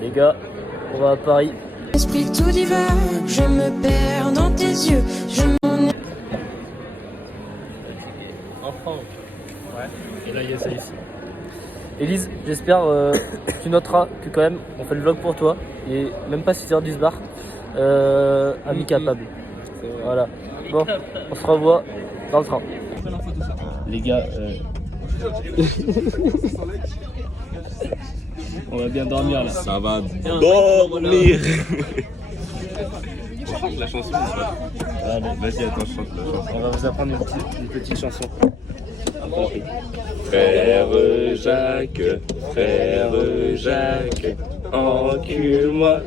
Les gars, on va à Paris. Esprit tout divin, je me perds dans tes yeux. Je m'en... Enfin. Ouais. Et là, il y a ça ici. Élise, j'espère tu noteras que quand même, on fait le vlog pour toi. Et même pas 6h10 bar. Ami capable. Voilà. Bon, on se revoit dans le train. Les gars, on va bien dormir là. Ça va dormir. On chante la chanson. Allez. Vas-y, attends, je chante la chanson. On va vous apprendre une petite chanson. Frère Jacques, encule-moi,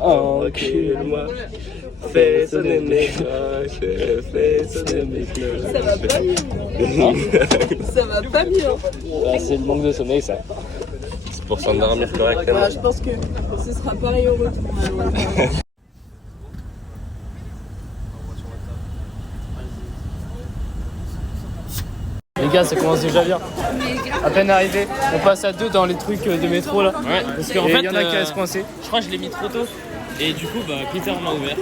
encule-moi. Fais sonner mes cloches, fais sonner mes cloches. Ça va pas mieux. Ça va pas mieux. Ah, c'est le manque de sommeil ça. C'est pour s'endormir correctement. Bah, je pense que ce sera pareil au retour. Les gars, ça commence déjà bien. À peine arrivé, on passe à 2 dans les trucs de métro là. Ouais, parce qu'en Et fait, il y en a qui allaient se coincer. je crois que je l'ai mis trop tôt. Et du coup, bah, Peter m'a ouvert.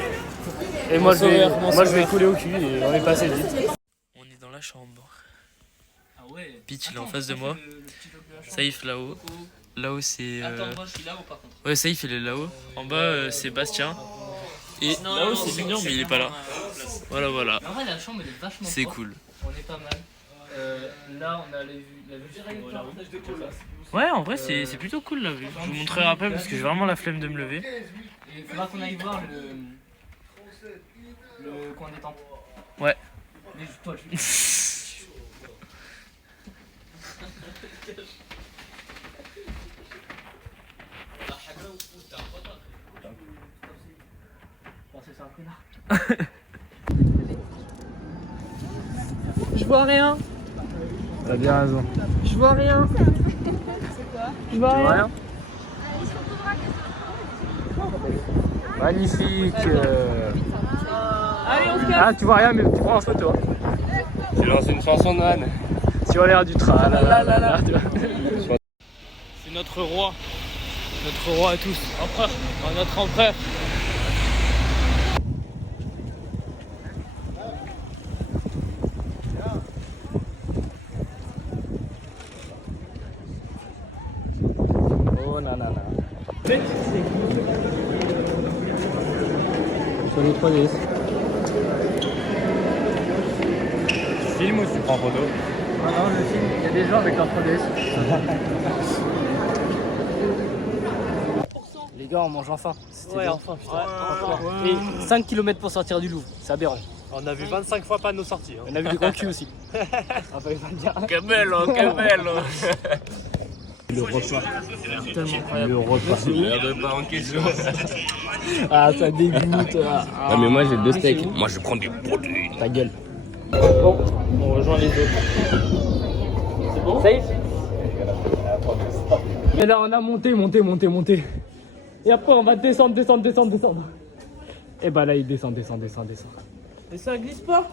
Et moi je vais couler au cul et on est passé vite. On est dans la chambre. Peach il est en face de moi. Saïf là-haut. Là-haut c'est. Moi je suis là-haut par contre. Ouais, Saïf il est là-haut. En bas c'est Bastien. Et là-haut c'est Mignon mais il est pas là. Voilà, voilà. En vrai la chambre elle est vachement C'est propre. cool. On est pas mal. Là on a la vue directe là-haut. Ouais, en vrai c'est plutôt cool la vue. Je vous montrerai après parce que j'ai vraiment la flemme de me lever. Et il faudra qu'on aille voir le coin détente. Ouais. Mais toi je Je vois rien. T'as bien raison. Je vois rien. Je vois rien. Magnifique. Allez, on se casse. Ah tu vois rien mais tu prends en photo. Tu lances une chanson de Anne. Sur l'air du train. C'est notre roi à tous. Empereur, notre empereur. Oh nanana. Sur les 3DS. Tu filmes ou tu prends photo? Ah non, je filme, il y a des gens avec leur 3DS. Les gars, on mange enfin. Ouais, enfin, putain. Et 5 km pour sortir du Louvre, c'est aberrant. On a vu 25 fois pas nos sorties. Hein. On a vu des grands culs aussi. On va pas le dire. Camelo. Le repas. Tellement incroyable. Le repas. Merde pas en question. Ah, ça dégoûte. Ah, mais moi j'ai 2 steaks. Moi je prends du protéines. Ta gueule. Bon, on rejoint les autres. C'est bon? Safe? Et là, on a monté. Et après, on va descendre. Et bah là, il descend. Mais ça glisse pas.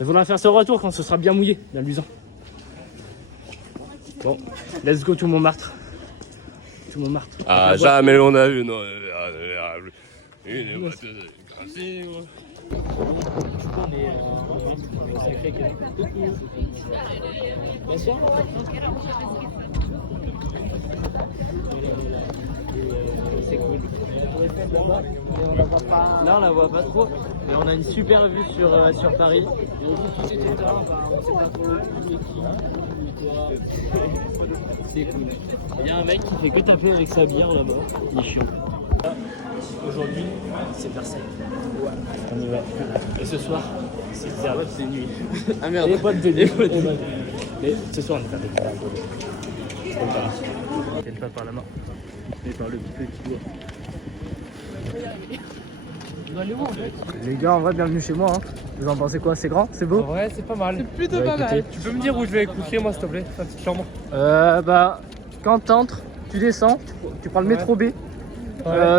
Il faudra faire ce retour quand ce sera bien mouillé, bien luisant. Bon, let's go tout Montmartre. Ah, jamais on a vu, non. Une boîte C'est cool. Là on la voit pas trop, mais on a une super vue sur Paris. C'est cool. Il y a un mec qui fait que taper avec sa bière là-bas. Il est chiant. Aujourd'hui, c'est Versailles. On y va. Et ce soir, c'est nuit. Ah merde. Et pas de délire. Mais ce soir, on est pas de Tiens pas par la main, mais par le petit doigt. Les gars, en vrai, bienvenue chez moi. Hein. Vous en pensez quoi? C'est grand? C'est beau? Ouais, c'est pas mal. C'est plutôt Bah, pas mal. Tu peux me dire où je vais coucher, moi, s'il te plaît, ta petite chambre? Bah, quand t'entres, tu descends, tu prends le métro B.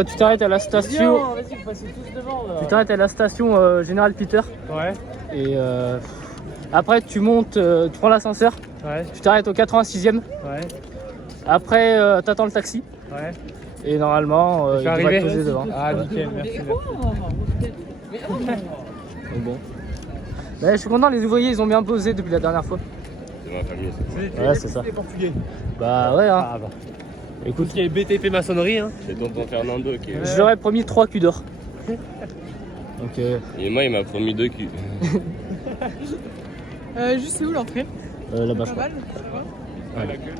Tu t'arrêtes à la station. Vas-y, vous passez tous devant là. Tu t'arrêtes à la station Général Peter. Ouais. Et après, tu montes, tu prends l'ascenseur. Ouais. Tu t'arrêtes au 86e. Ouais. Après, t'attends le taxi. Ouais. Et normalement, il Je suis devrait arrivé. te poser devant. Ah, nickel, merci. Donc bon. Mais je suis content, les ouvriers ils ont bien posé depuis la dernière fois. C'est ma famille, ça. Ouais, c'est ça. Les Portugais. Bah ouais, hein. Ah bah. Écoute, Tout ce qui est BTP maçonnerie, hein. C'est tonton Fernando qui est. je leur ai promis 3 culs d'or. Donc Et moi, il m'a promis 2 culs. Juste c'est où l'entrée? là-bas je Pas crois. mal, ça va. Ouais, la gueule.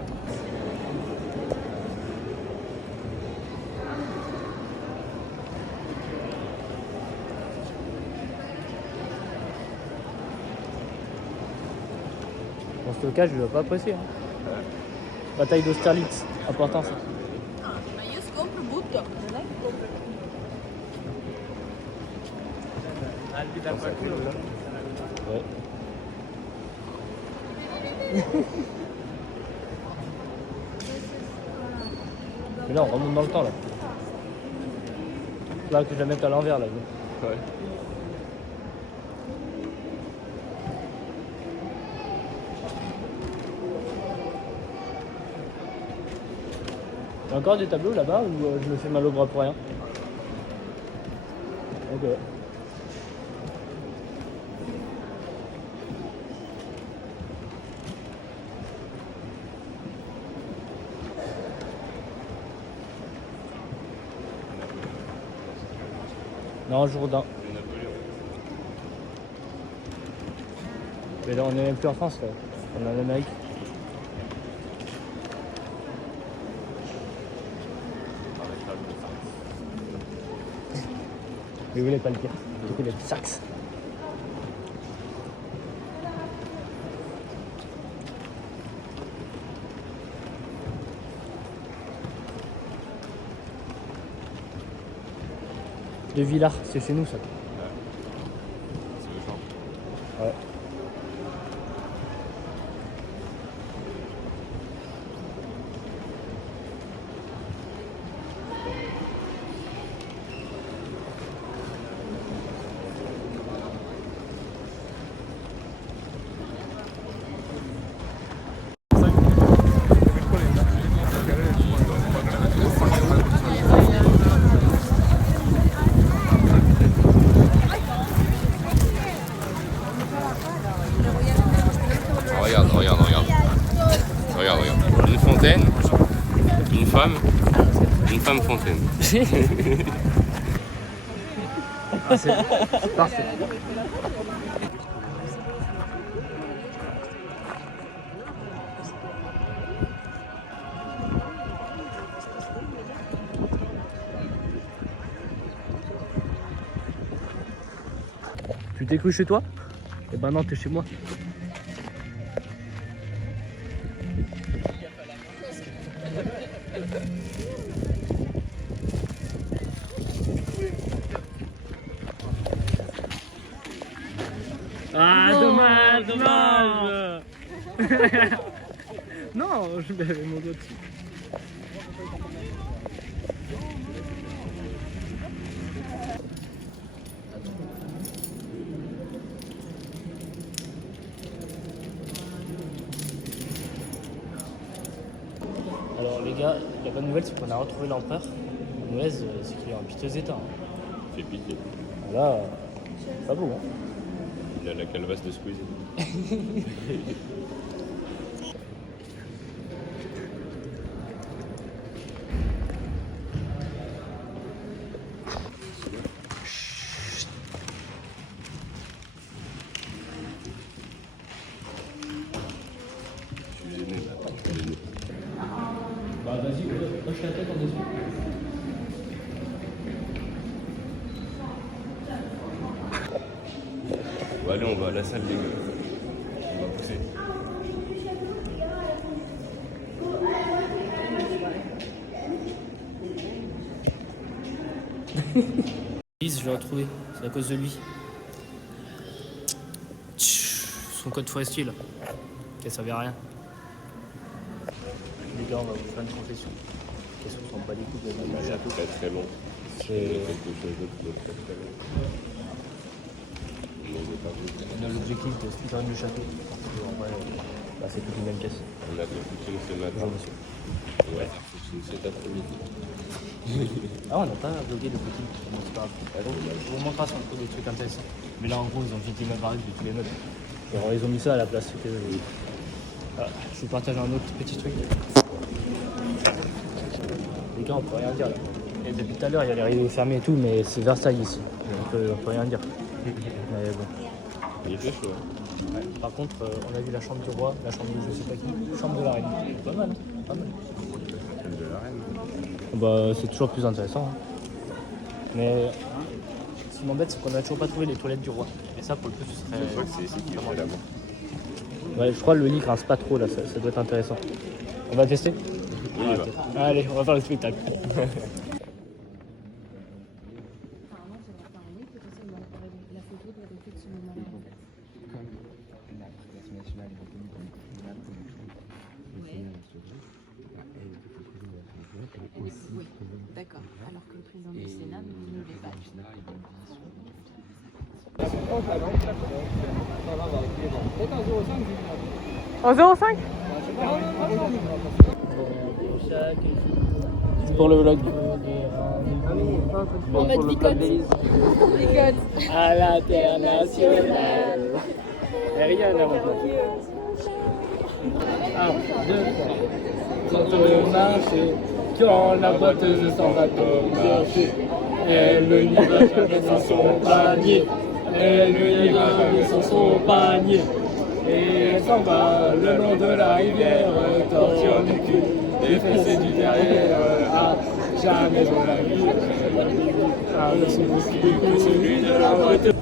Mon stockage, je vais pas apprécier. Hein. Bataille d'Austerlitz, important ça. Ma io scompro butto, non è che compro. Ouais. Mais là on remonte dans le temps là. Là que je la mette à l'envers là. Ouais. Il y a encore des tableaux là-bas ou je me fais mal au bras pour rien? Ok. Non, Jourdain. Mais là on est même plus en France là. On est en Amérique. Mais vous voulez pas le dire. Du coup, il a du sax. De Villars, c'est chez nous ça. C'est le champ. Ouais. Regarde, regarde, regarde. Regarde, regarde. Une fontaine, une femme fontaine. Ah, c'est parfait. Tu t'es cru chez toi? Eh ben non, t'es chez moi. Ah, dommage, dommage. Non, je mets mon doigt dessus. Alors les gars, la bonne nouvelle c'est qu'on a retrouvé l'empereur. La mauvaise c'est qu'il est en piteux état. Hein. Fait pitié. Là, c'est pas beau. Hein. Il a la calvasse de Squeezie. Je suis gêné là. Je suis gêné. Bah vas-y, hoche la tête en dessous. Bon, allez, on va à la salle des gars. On va pousser. Je l'ai retrouvé, c'est à cause de lui. Son code forestier là, qui servait à rien. Les gars, on va vous faire une confession. Qu'est-ce qu'on s'en bat les couilles de Il la est château? très très long. C'est Quelque chose de très très long. On n'osait pas vous. on a l'objectif de speedrun du château. Parce que, en vrai, Bah, c'est toute une même caisse. On a fait footing ce matin. Bonjour monsieur. Ouais, footing cet après-midi. Ah, on n'a pas bloqué de footing. Bon, c'est pas grave. On vous montrera si on trouve des trucs intéressants. Mais là, en gros, ils ont fini ma barrique de tous les meubles. Alors, ils ont mis ça à la place. Voilà, je vous partage un autre petit truc. Les gars, on peut rien dire là. Et depuis tout à l'heure, il y a les rideaux fermés et tout, mais c'est Versailles ici. On peut rien dire. Mais bon. Il fait chaud. Ouais. Par contre, on a vu la chambre du roi, la chambre de je sais pas qui, chambre de la reine. Pas mal, hein, pas mal. De la reine. Bah, c'est toujours plus intéressant. Hein. Mais ce qui m'embête, c'est qu'on a toujours pas trouvé les toilettes du roi. Et ça, pour le coup, ce serait. Je crois que c'est ici qu'il fait là-bas. Ouais, je crois que le lit grince pas trop là, ça doit être intéressant. On va tester? Oui, il va. Allez, on va faire le spectacle. Oui, d'accord. Alors que le président du Sénat ne l'est pas. En 0,5 C'est pour le vlog. En mode bicote. Bicote. À l'international. Et rien là maintenant. 1, 2, 3. Quand on marche, quand la boiteuse s'en va marcher, elle n'ira jamais sans son panier. Elle n'ira jamais sans son panier. Et elle s'en va le long de la rivière, torture du cul, et fessées du derrière. Ah, jamais on l'a vu. Ah, le son aussi que celui de la boiteuse.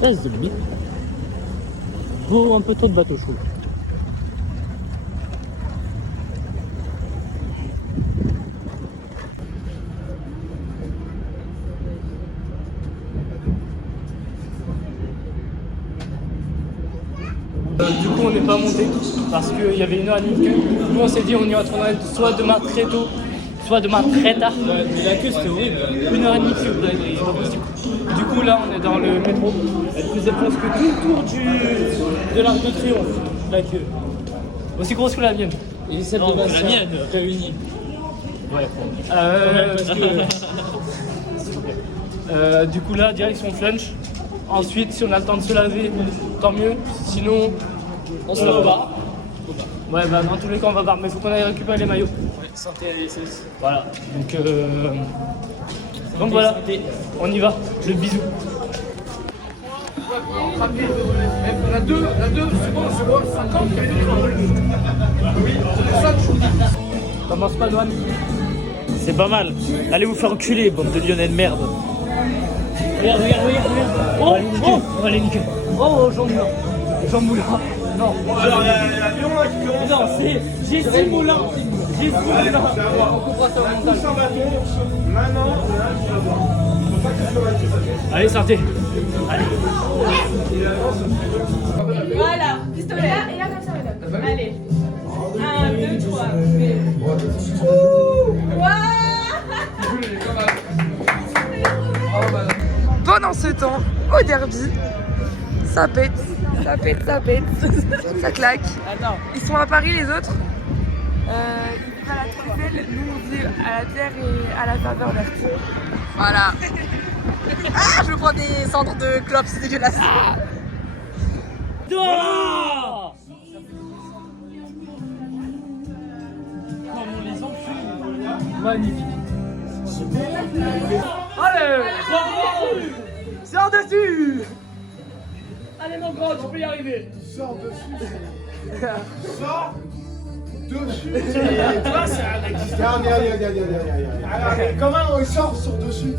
That's the beat. Oh, un peu trop de bateau chaud. Du coup, on n'est pas monté parce qu'il y avait 1h30 de queue. Nous, on s'est dit on y retournerait soit demain très tôt, soit demain très tard. Mais la queue, c'était horrible. 1h30 de queue, c'est pas possible. Du coup, là, on est dans le métro. Elle faisait presque tout le tour de l'Arc de Triomphe, la queue. Aussi grosse que la mienne. Et celle de la mienne, réunie. Ouais. Du coup, là, direction Flunch. Ensuite, si on a le temps de se laver, tant mieux. Sinon, on se lave pas. Ouais, bah dans tous les cas, on va voir. Mais il faut qu'on aille récupérer les maillots. Ouais, santé à l'essence. Voilà. Donc voilà, on y va. Le bisou. La 2, c'est bon, 50 Commence pas, Douane. C'est pas mal. Allez vous faire enculer, bande de Lyonnais de merde. Regarde. Oh, on va les niquer. Oh, Jean Moulin. Jean Moulin. Non. Alors, il y a Lyon là qui commence. Non, c'est Jessie Moulin. Jessie Moulin. On coupera ça au montage. Maintenant, allez, sortez. Allez. Voilà, pistolet là et là comme ça, madame. Allez. 1, 2, 3. Pendant ce temps, au derby, ça pète. Ça claque. Ils sont à Paris les autres. Ils vivent à la Tour Eiffel, nous on vit à la Terre et à la faveur verte. Voilà. Ah, je me prends des cendres de clopes, c'est dégueulasse. Voilà. Comme on les encule. Magnifique. Allez, sors dessus. Allez mon grand, tu peux y arriver. Sors dessus. Sors dessus. Regarde. Comment on sort sur dessus?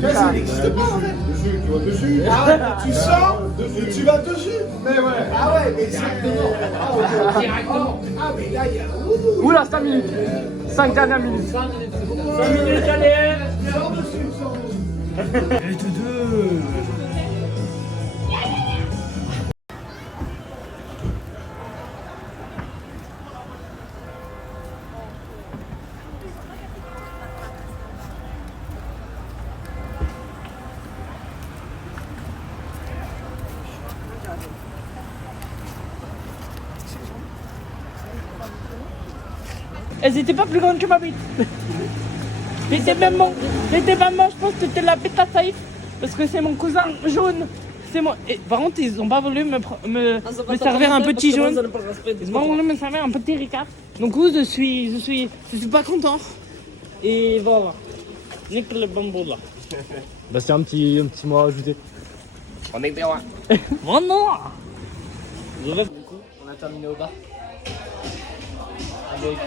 Ça n'existe pas en fait. Dessus, tu vas dessus. Ah ouais, tu sors et tu vas dessus. Mais ouais. Ah ouais, mais exactement. Ah ok. Ah mais là il y a. Oula, 5 minutes. 5 dernières minutes. 5 minutes, allez. Sors dessus. Et tous deux. elles étaient pas plus grandes que ma bite. J'étais maman, je pense que c'était la bête à Saïf. Parce que c'est mon cousin jaune. C'est mon... Et, par contre, ils ont pas voulu me servir un petit jaune. Ils ont voulu me servir un petit Ricard. Donc je suis pas content. Et voilà. Nique le bambou là. Bah c'est un petit mot à rajouter. On est bien. Vraiment. Du coup, on a terminé au bar. Avec...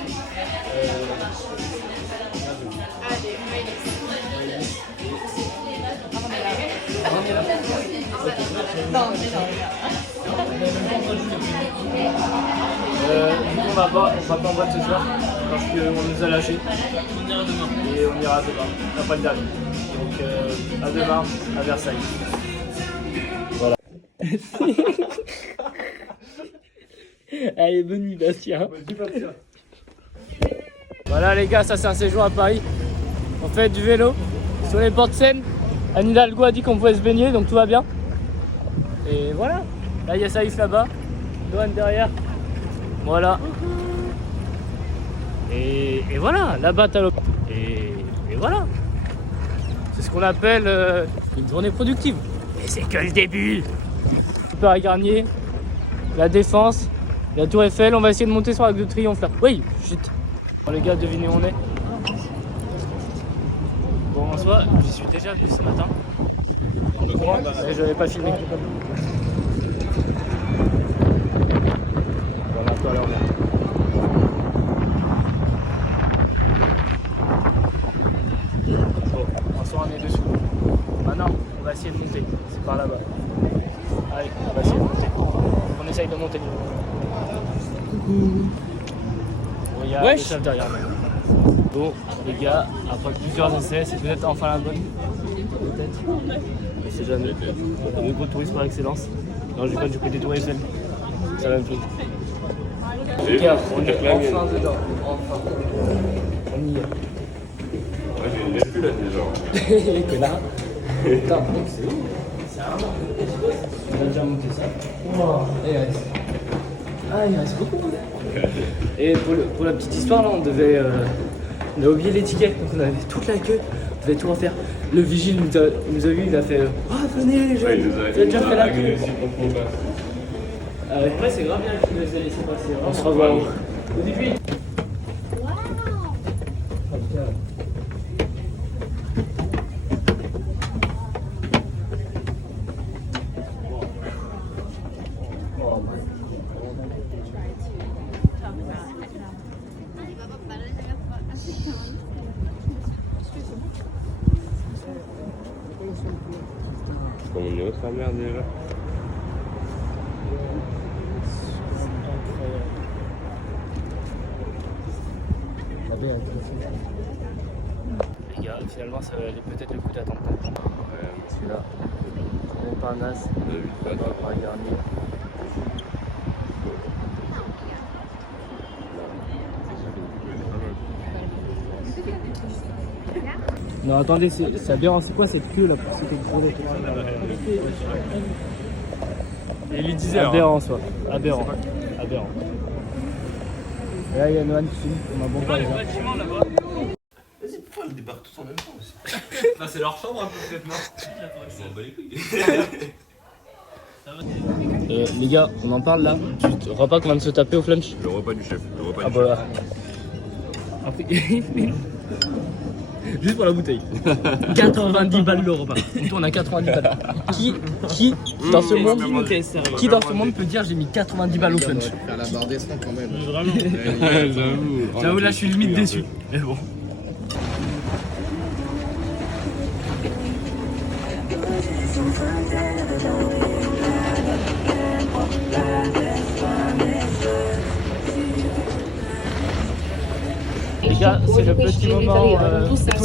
on va pas en boîte ce soir parce qu'on nous a lâchés. On ira demain. Et on ira demain, après le dernier. Donc à demain à Versailles. Voilà. Allez, bonne nuit Bastien. Voilà les gars, ça c'est un séjour à Paris. On fait du vélo sur les portes Seine. Anne Hidalgo a dit qu'on pouvait se baigner, donc tout va bien. Et voilà. Là il y a Saïf là-bas, Loan derrière. Voilà. Et voilà, là-bas t'as l'eau. Et voilà. C'est ce qu'on appelle une journée productive. Et c'est que le début. Paris Garnier, la Défense, la Tour Eiffel. On va essayer de monter sur l'Arc de Triomphe là. Oui, chut. Bon, les gars, devinez où on est. Bon, en soi, j'y suis déjà venu ce matin. Et je n'avais pas filmé. Voilà, toi alors. Bon, en soi, on est dessus. Maintenant, on va essayer de monter. C'est par là-bas. Allez, on va essayer de monter. On essaye de monter. Coucou. Bon, il y a des chefs derrière nous. Bon, les gars, après plusieurs essais, c'est peut-être enfin la bonne. Peut-être. On sait jamais. Le gros tourisme par excellence. Non, j'ai pas du côté Tour Eiffel. C'est la même chose. Les gars, on est enfin dedans. Enfin. On y est. J'ai plus là déjà. Les connards. Putain, c'est où? C'est un an. On a déjà monté ça. Et il reste. Ah, il reste beaucoup. Et pour la petite histoire, là, on a oublié l'étiquette, donc on avait toute la queue, on devait tout refaire. Le vigile nous a vu, il a fait venez les jeunes, vous avez déjà fait la queue. Après, c'est grave bien qu'il nous a laissé passer. On se revoit au début. Comment on est autre merde déjà. Les gars, finalement ça valait peut-être le coup d'attendre. Celui-là, Montparnasse, Paris Garnier. Non attendez, c'est aberrant, c'est quoi cette queue là pour cette gros Et il disait aberrant soit, aberrant. Aberrant. Et là il y a Noan qui filme, on a bon pas les gars. Vas-y, pourquoi ils débarquent tous en même temps aussi? Bah, c'est leur chambre un peu peut-être, non? Ils s'en bat les couilles. Les gars, on en parle là, du repas qu'on vient de se taper au flunch. Le repas du chef. Le repas Ah du bah juste pour la bouteille. 90 balles le repas. On tourne à 90 balles. Qui dans ce monde peut dire j'ai mis 90 balles au flunch? Faire la barre des 100 quand même. Vraiment. J'avoue. J'avoue là je suis limite déçu. Mais bon. Les gars, c'est le petit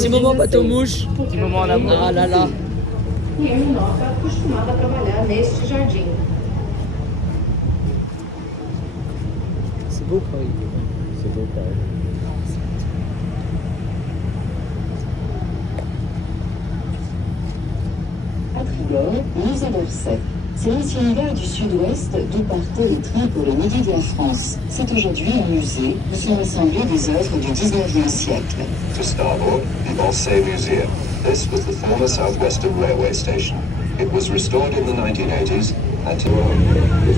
moment bateau mouche, petit moment en amour. Ah là là. E eu nova costumava trabalhar neste jardim. C'est beau Paris. C'est beau Paris. Adrienne, musée d'Orsay. C'est l'ancien hangar du sud-ouest d'où partaient les trains pour le midi de la France. C'est aujourd'hui un musée où sont rassemblées des œuvres du 19e siècle. To starboard, the Orsay Museum. This was the former Southwestern Railway station. It was restored in the 1980s and is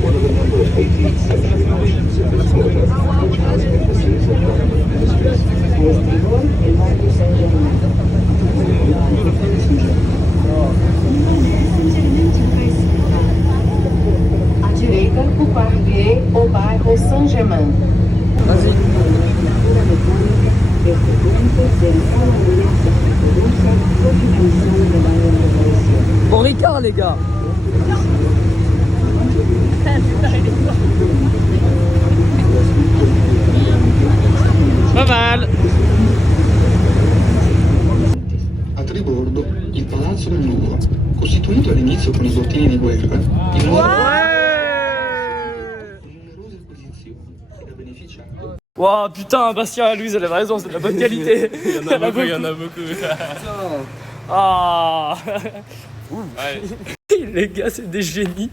one of a number of 18th century mansions in Victoria, which housed embassies and government ministries. À direita, o Parvier, au bairro Saint-Germain. Vas-y. Bon Ricard les gars. Pas mal. A tribordo il Palazzo del Louvre, costituito all'inizio con i bottini di guerra, in numerose esposizioni ed ha beneficiato. Wow, putain, Bastien, Louise, elle avait raison, c'est de la bonne qualité. Il y en a beaucoup. Ah. Ouais. Les gars, c'est des génies.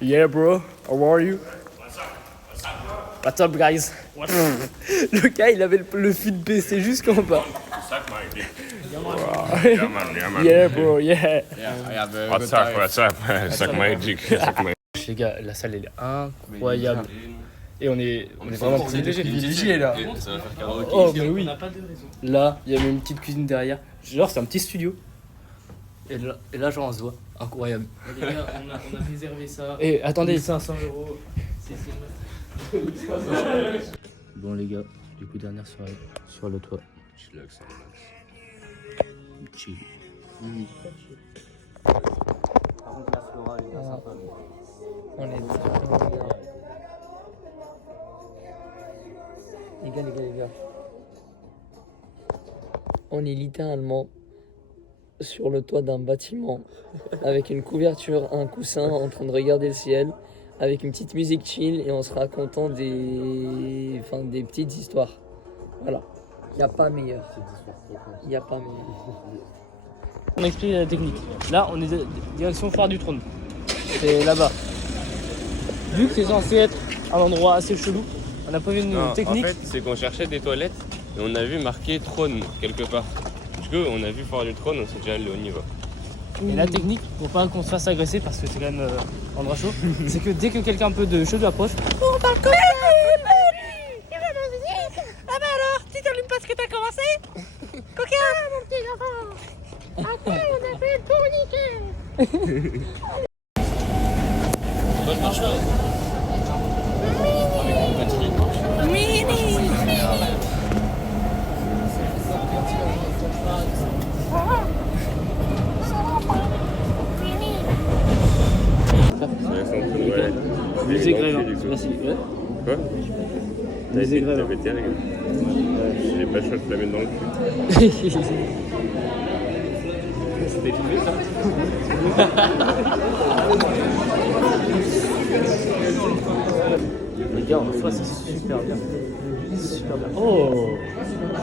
Yeah, bro, how are you? What's up, guys? Le gars, il avait le feed baissé jusqu'en bas. Yeah, bro, yeah. What's up? Suck my dick. Les gars, la salle, elle est incroyable. Et on est vraiment privilégiés. là. Ça va faire karaoké. Oh, mais oui. Là, il y a même une petite cuisine derrière. Genre, c'est un petit studio. Et là, genre, on se voit. Incroyable. Les gars, on a réservé ça. Et attendez. 500 €. Bon, les gars, du coup, dernière soirée sur le toit. Chillax, Chill. On est les gars. On est littéralement sur le toit d'un bâtiment avec une couverture, un coussin en train de regarder le ciel avec une petite musique chill et on se racontant des petites histoires. Voilà. Il n'y a pas meilleur. On explique la technique. Là, on est direction Phare du Trône. C'est là-bas. Vu que c'est censé être un endroit assez chelou, on a pas vu une technique. En fait, c'est qu'on cherchait des toilettes et on a vu marqué trône quelque part. Du coup, on a vu Phare du Trône, on s'est déjà allé, on y va. Et la technique, pour pas qu'on se fasse agresser, parce que c'est quand même endroit chaud, c'est que dès que quelqu'un un peu de chelou approche, on parle comme ça. Ah bah alors, tu t'allumes pas ce que t'as commencé? Coquin, mon petit enfant. Après, on a fait pour niquer. Bonne marche là. Musée Grévin, merci. Quoi? Musée Grévin. T'as pété, les gars? J'ai pas le choix de te la mettre dans le cul. C'était filmé ça? Les gars, en soi, c'est super bien. Super bien. Oh,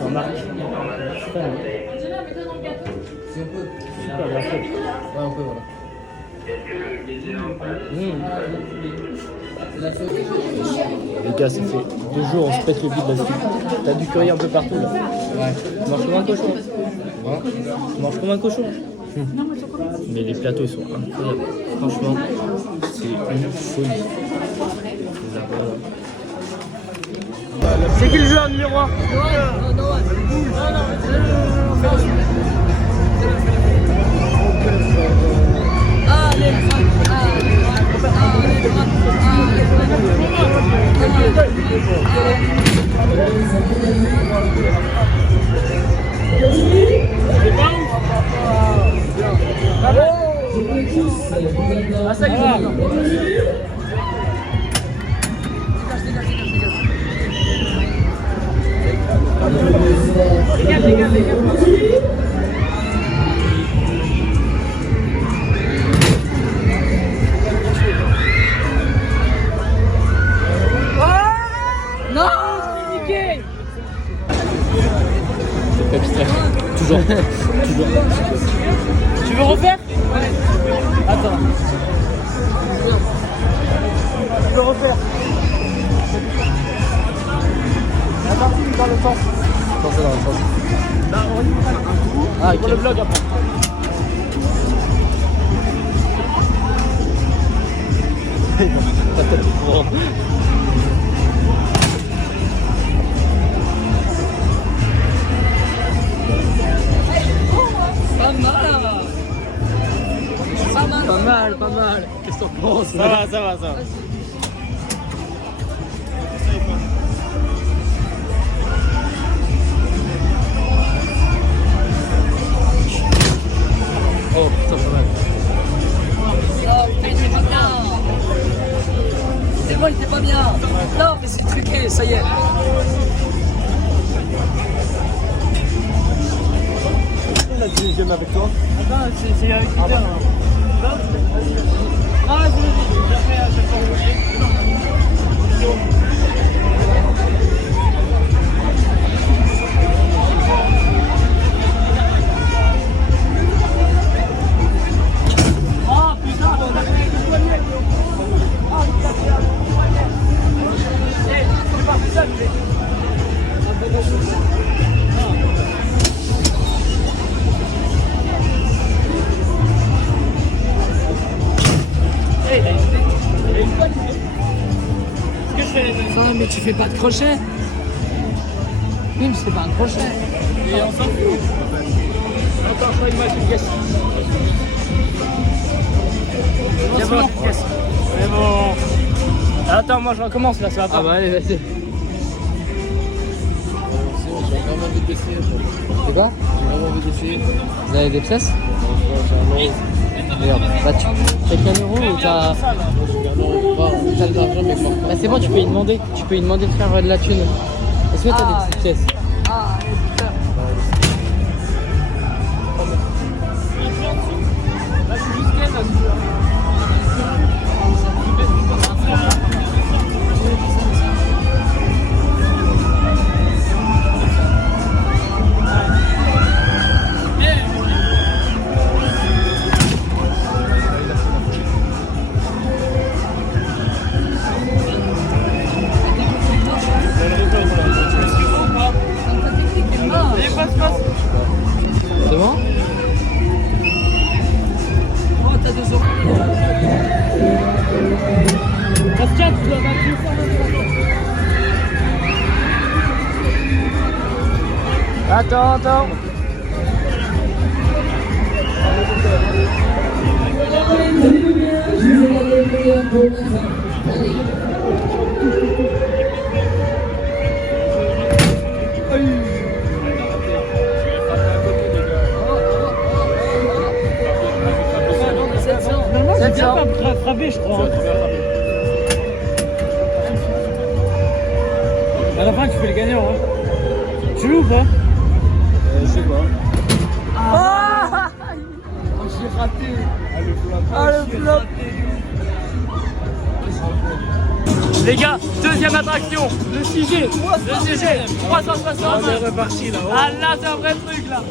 Jean-Marc. Super bien fait. Ouais, un peu, voilà. Les gars, ça fait 2 jours on se pète le bide là-dessus. T'as du curry un peu partout là. Ouais. Tu manges comme un cochon. Hein? Tu manges comme un cochon. Mais les plateaux ils sont incroyables. Franchement, c'est une folie. C'est qui le joueur numéro 1? Ah ça y est. Toujours. Tu veux refaire? Attends. Je veux refaire. Attends, dans le sens. Attends, c'est dans le sens. Ah, pour le vlog après. Pas mal. Qu'est-ce que t'en penses? Ça va. Oh putain, pas mal. Non, putain, il était pas bien. C'est bon, il était pas bien. Non, mais c'est truqué, ça y est. La deuxième avec toi. Attends, c'est avec Peter. Ah, vas-y, j'ai fait à chaque fois. Ah putain, on a fait le poignet. Ah putain, c'est là, le poignet. Eh, c'est pas ça, mais... Non, mais tu fais pas de crochet. Oui, mais c'est pas un crochet. Et on s'en fout. Encore une fois, une machine casse. C'est bon, c'est bon. Attends, moi je recommence là, ça va pas. Ah bah allez, vas-y. J'ai vraiment envie d'essayer. C'est quoi? J'ai vraiment envie d'essayer. Vous avez des pièces? Merde, bah t'as qu'un euro ou t'as... T'as de l'argent mais fort. Bah c'est bon, tu peux lui demander de faire de la thune. Est-ce que t'as des petites pièces? Ah, putain. Là, je suis juste ken, là, C'est bon? Oh, t'as 2 euros. Bastien, tu dois battre plus fort. Attends. C'est bien pas frappé, je crois. À la fin, tu fais le gagnant. Hein. Tu joues ou pas? Je sais pas. Ah, J'ai raté. ah, le flop. Les gars, deuxième attraction, le 6G, 360. On est reparti là-haut. Ah là, c'est un vrai truc là.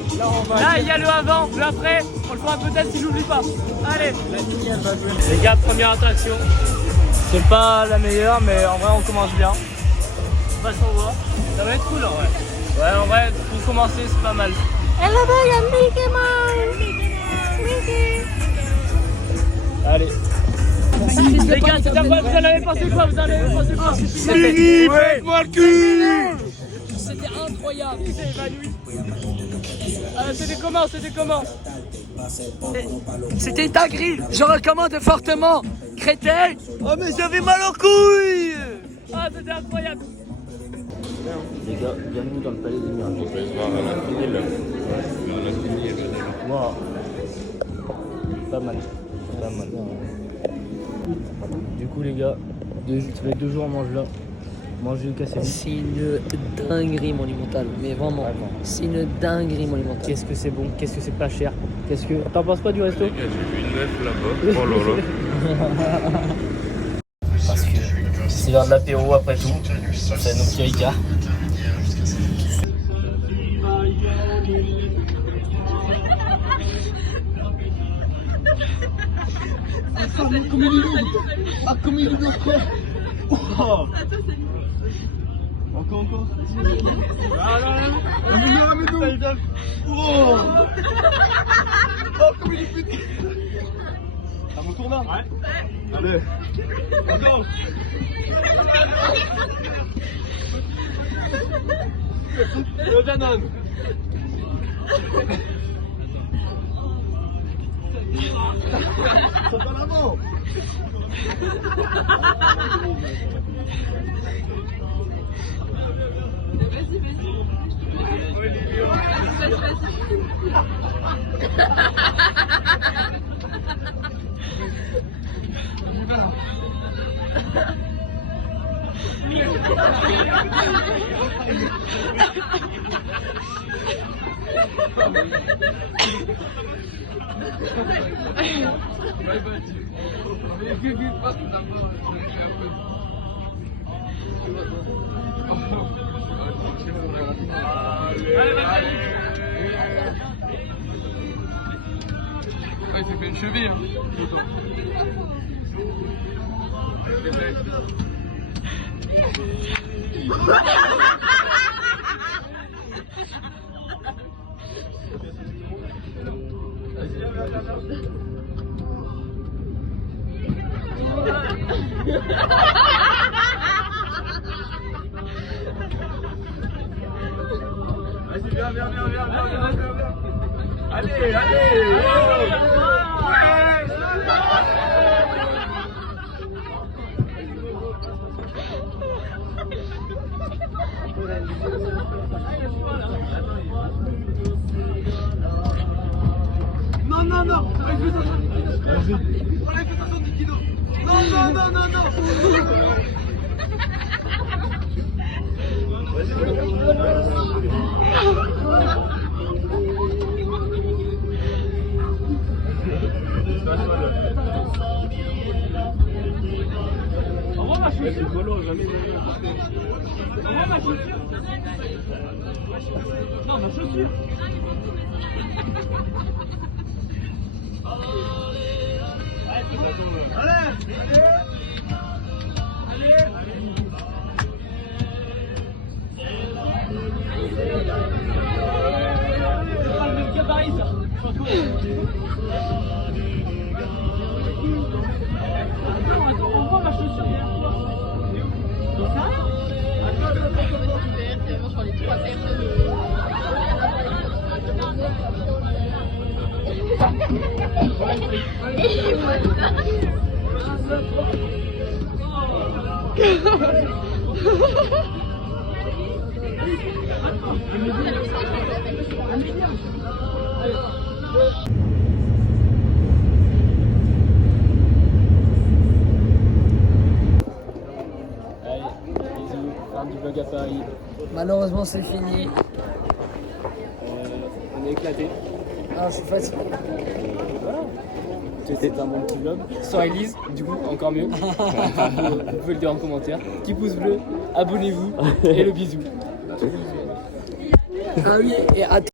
Là, il y a le avant, le après. On le fera peut-être si j'oublie pas. Allez. Les gars, première attraction. C'est pas la meilleure, mais en vrai, on commence bien. Passons voir. Ça va être cool en vrai. Ouais, en vrai, pour commencer, c'est pas mal. Et là-bas, il y a Mickey Mouse. Mickey. Allez. Les gars, c'est incroyable. Vous en avez pensé quoi? C'était incroyable. Il s'est évanoui. C'était comment? C'était dinguerie. Je recommande fortement. Créteil. Oh, mais j'avais mal aux couilles. Ah, c'était incroyable. Les gars, bienvenue dans le palais des miracles. On peut se voir à l'infini là. À l'infini et au-delà. Wow. Pas mal. Du coup, les gars, ça fait 2 jours on mange là. Manger ou casser. C'est une dinguerie monumentale, mais vraiment, c'est une dinguerie monumentale. Qu'est-ce que c'est bon, qu'est-ce que c'est pas cher. T'en penses quoi du resto? Les gars, j'ai vu une meuf là-bas. Oh lolo. Parce que c'est l'heure de l'apéro après tout. On fait nos petits ricards. Comme il est lourd. Ah, comme il est lourd, frère. Oh. Encore. Amène-nous. Oh, comme il est petit. À mon tour là. Ouais. Allez. Encore. Le Danone. Ça va l'avant. Il s'est fait une cheville. Vas-y, viens. Allez. Non. Vas-y. Enlève 70 kilos. Non. Ma chaussure. Du vlog à Paris. Malheureusement, c'est fini. On est éclaté. Ah, je suis fatigué. Voilà. C'était un bon petit vlog. Sans Elise, du coup, encore mieux. Vous pouvez le dire en commentaire. Petit pouce bleu, abonnez-vous et le bisou. Ah oui, et